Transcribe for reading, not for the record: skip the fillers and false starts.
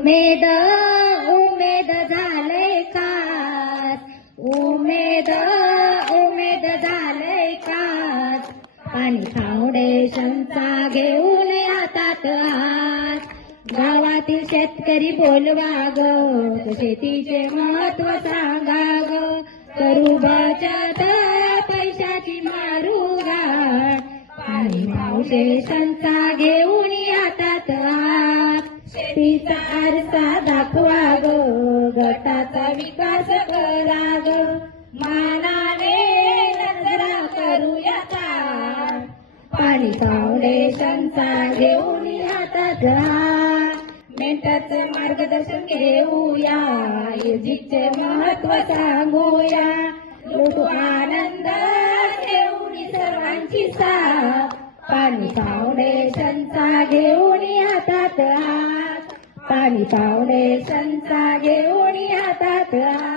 उमेद उमेद झालंय कास, उमेद उमेद झालंय कास, पाणी फाउंडेशनचा घेऊन हातात हात. गावातील शेतकरी बोलवा ग, शेतीचे महत्व सांगा ग, करू बचत पैशाची मारू गाठ, पाणी फाउंडेशनचा घेऊन हातात हात. शेतीचा आरसा दाखवा ग, गटाचा विकास करा ग, मानाने नजरा करूयाचा, पाणी फाउंडेशनचा घेऊन हातात हात. मेंटरचं मार्गदर्शन घेऊया, म्युझिकचे महत्व सांगूया, लुटू आनंद घेऊन सर्वांची साथ, पाणी फाउंडेशनचा घेऊन हातात हात, पाणी फाउंडेशनचा घेऊन हातात हात.